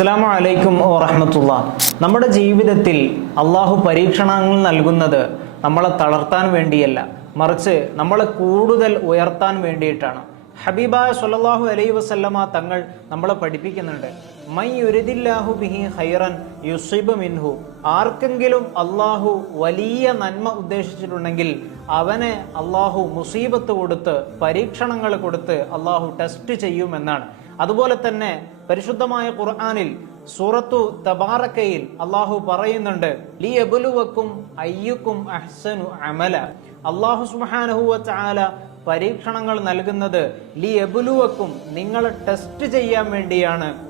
അസ്സാം വലൈക്കും വറഹമത്തുള്ള. നമ്മുടെ ജീവിതത്തിൽ അള്ളാഹു പരീക്ഷണങ്ങൾ നൽകുന്നത് നമ്മളെ തളർത്താൻ വേണ്ടിയല്ല. മറിച്ച് നമ്മളെ കൂടുതൽ ഉയർത്താൻ വേണ്ടിയിട്ടാണ്. ഹബീബായ സുല്ലാഹു അലൈ വസല്ലമ തങ്ങൾ നമ്മളെ പഠിപ്പിക്കുന്നുണ്ട്. മൈ യുരിദില്ലാഹു ബിഹി ഹൈറൻ യുസീബ് മിൻഹു. ആർക്കെങ്കിലും അള്ളാഹു വലിയ നന്മ ഉദ്ദേശിച്ചിട്ടുണ്ടെങ്കിൽ അവനെ അള്ളാഹു മുസീബത്ത് കൊടുത്ത് പരീക്ഷണങ്ങൾ കൊടുത്ത് അള്ളാഹു ടെസ്റ്റ് ചെയ്യുമെന്നാണ്. അതുപോലെ തന്നെ പരിശുദ്ധമായ ഖുർആാനിൽ സൂറത്തു തബാറക്കയിൽ അള്ളാഹു പറയുന്നുണ്ട് അയ്യുക്കും അഹ്സനു അമല. അള്ളാഹു സുബ്ഹാനഹു ചാല പരീക്ഷണങ്ങൾ നൽകുന്നത് ലി എബുലുവക്കും നിങ്ങളെ ടെസ്റ്റ് ചെയ്യാൻ വേണ്ടിയാണ്.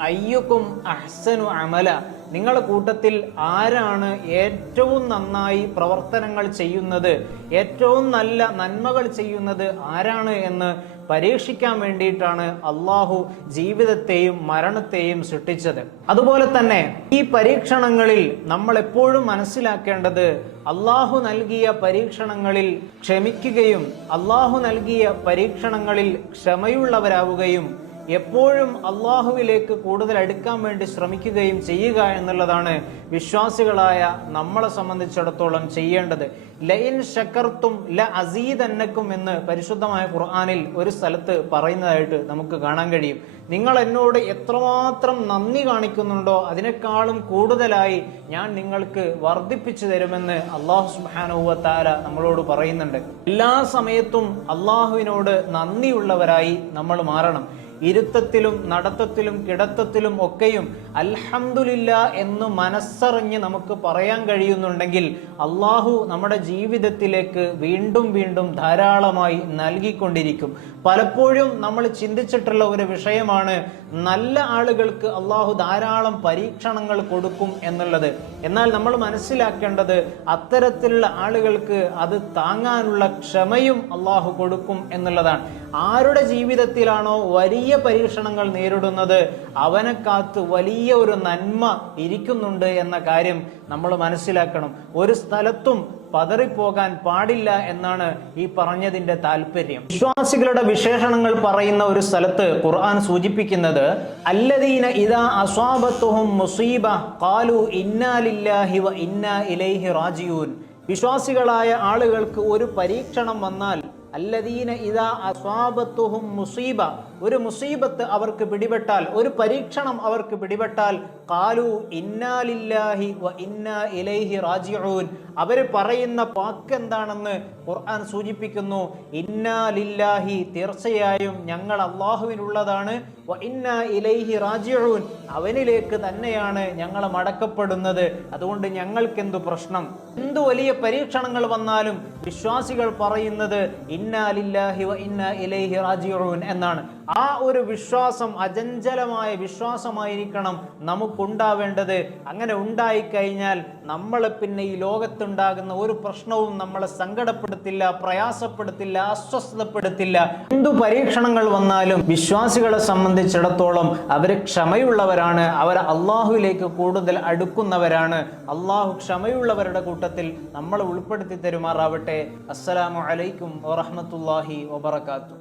അയ്യുക്കും അഹ്സനു അമല. നിങ്ങളുടെ കൂട്ടത്തിൽ ആരാണ് ഏറ്റവും നന്നായി പ്രവർത്തനങ്ങൾ ചെയ്യുന്നത്? ഏറ്റവും നല്ല നന്മകൾ ചെയ്യുന്നത് ആരാണ് എന്ന് പരീക്ഷിക്കാൻ വേണ്ടിയിട്ടാണ് അള്ളാഹു ജീവിതത്തെയും മരണത്തെയും സൃഷ്ടിച്ചത്. അതുപോലെ തന്നെ ഈ പരീക്ഷണങ്ങളിൽ നമ്മൾ എപ്പോഴും മനസ്സിലാക്കേണ്ടത് അള്ളാഹു നൽകിയ പരീക്ഷണങ്ങളിൽ ക്ഷമിക്കുകയും അള്ളാഹു നൽകിയ പരീക്ഷണങ്ങളിൽ ക്ഷമയുള്ളവരാവുകയും എപ്പോഴും അള്ളാഹുവിലേക്ക് കൂടുതൽ അടുക്കാൻ വേണ്ടി ശ്രമിക്കുകയും ചെയ്യുക എന്നുള്ളതാണ് വിശ്വാസികളായ നമ്മളെ സംബന്ധിച്ചിടത്തോളം ചെയ്യേണ്ടത്. ലൈൻ ഷക്കർത്തും ല അസീദന്നക്കും എന്ന് പരിശുദ്ധമായ ഖുർആാനിൽ ഒരു സ്ഥലത്ത് പറയുന്നതായിട്ട് നമുക്ക് കാണാൻ കഴിയും. നിങ്ങൾ എന്നോട് എത്രമാത്രം നന്ദി കാണിക്കുന്നുണ്ടോ അതിനേക്കാളും കൂടുതലായി ഞാൻ നിങ്ങൾക്ക് വർദ്ധിപ്പിച്ചു തരുമെന്ന് അള്ളാഹു സുബാനുവത്താല നമ്മളോട് പറയുന്നുണ്ട്. എല്ലാ സമയത്തും അള്ളാഹുവിനോട് നന്ദിയുള്ളവരായി നമ്മൾ മാറണം. ഇരുത്തത്തിലും നടത്തത്തിലും കിടത്തത്തിലും ഒക്കെയും അൽഹമുല്ല എന്ന് മനസ്സറിഞ്ഞ് നമുക്ക് പറയാൻ കഴിയുന്നുണ്ടെങ്കിൽ അള്ളാഹു നമ്മുടെ ജീവിതത്തിലേക്ക് വീണ്ടും വീണ്ടും ധാരാളമായി നൽകിക്കൊണ്ടിരിക്കും. പലപ്പോഴും നമ്മൾ ചിന്തിച്ചിട്ടുള്ള ഒരു വിഷയമാണ് നല്ല ആളുകൾക്ക് അള്ളാഹു ധാരാളം പരീക്ഷണങ്ങൾ കൊടുക്കും എന്നുള്ളത്. എന്നാൽ നമ്മൾ മനസ്സിലാക്കേണ്ടത് അത്തരത്തിലുള്ള ആളുകൾക്ക് അത് താങ്ങാനുള്ള ക്ഷമയും അള്ളാഹു കൊടുക്കും എന്നുള്ളതാണ്. ആരുടെ ജീവിതത്തിലാണോ വലിയ പരീക്ഷണങ്ങൾ നേരിടുന്നത് അവനെ കാത്ത് വലിയ ഒരു നന്മ ഇരിക്കുന്നുണ്ട് എന്ന കാര്യം നമ്മൾ മനസ്സിലാക്കണം. ഒരു സ്ഥലത്തും പതറിപ്പോകാൻ പാടില്ല എന്നാണ് ഈ പറഞ്ഞതിന്റെ താല്പര്യം. വിശ്വാസികളുടെ വിശേഷണങ്ങൾ പറയുന്ന ഒരു സ്ഥലത്ത് ഖുർആൻ സൂചിപ്പിക്കുന്നത് അല്ലദീന ഇദാ അസ്വാബത്തുഹും മുസീബ ഖാലു ഇന്നാ ലില്ലാഹി വ ഇന്നാ ഇലൈഹി റാജിയൂൻ വിശ്വാസികളായ ആളുകൾക്ക് ഒരു പരീക്ഷണം വന്നാൽ അല്ലദീന ഇതാ അസ്വാബത്തുഹും മുസീബ. ഒരു മുസീബത്ത് അവർക്ക് പിടിപെട്ടാൽ ഒരു പരീക്ഷണം അവർക്ക് പിടിപെട്ടാൽ കാലു ഇന്നാലില്ലാഹി വ ഇന്നാ ഇലൈഹി റാജിഊൻ. അവർ പറയുന്ന വാക്ക് എന്താണെന്ന് ഖുർആൻ സൂചിപ്പിക്കുന്നു. ഇന്നാലില്ലാഹി തീർച്ചയായും ഞങ്ങൾ അള്ളാഹുവിനുള്ളതാണ് വ ഇന്നാ ഇലൈഹി റാജിഊൻ. അവനിലേക്ക് തന്നെയാണ് ഞങ്ങൾ മടക്കപ്പെടുന്നത്. അതുകൊണ്ട് ഞങ്ങൾക്കെന്തു പ്രശ്നം? എന്തു വലിയ പരീക്ഷണങ്ങൾ വന്നാലും വിശ്വാസികൾ പറയുന്നത് ഇന്നാലില്ലാഹി വ ഇലൈഹി റാജിഊൻ എന്നാണ്. ആ ഒരു വിശ്വാസം അചഞ്ചലമായ വിശ്വാസമായിരിക്കണം നമുക്കുണ്ടാവേണ്ടത്. അങ്ങനെ ഉണ്ടായിക്കഴിഞ്ഞാൽ നമ്മളെ പിന്നെ ഈ ലോകത്തുണ്ടാകുന്ന ഒരു പ്രശ്നവും നമ്മളെ സങ്കടപ്പെടുത്തില്ല പ്രയാസപ്പെടുത്തില്ല അസ്വസ്ഥതപ്പെടുത്തില്ല. എന്തു പരീക്ഷണങ്ങൾ വന്നാലും വിശ്വാസികളെ സംബന്ധിച്ചിടത്തോളം അവർ ക്ഷമയുള്ളവരാണ്. അവർ അള്ളാഹുവിലേക്ക് കൂടുതൽ അടുക്കുന്നവരാണ്. അള്ളാഹു ക്ഷമയുള്ളവരുടെ കൂട്ടത്തിൽ നമ്മളെ ഉൾപ്പെടുത്തി തരുമാറാവട്ടെ. അസ്സലാമു അലൈക്കും വറഹമത്തല്ലാഹി വബർക്കാത്തു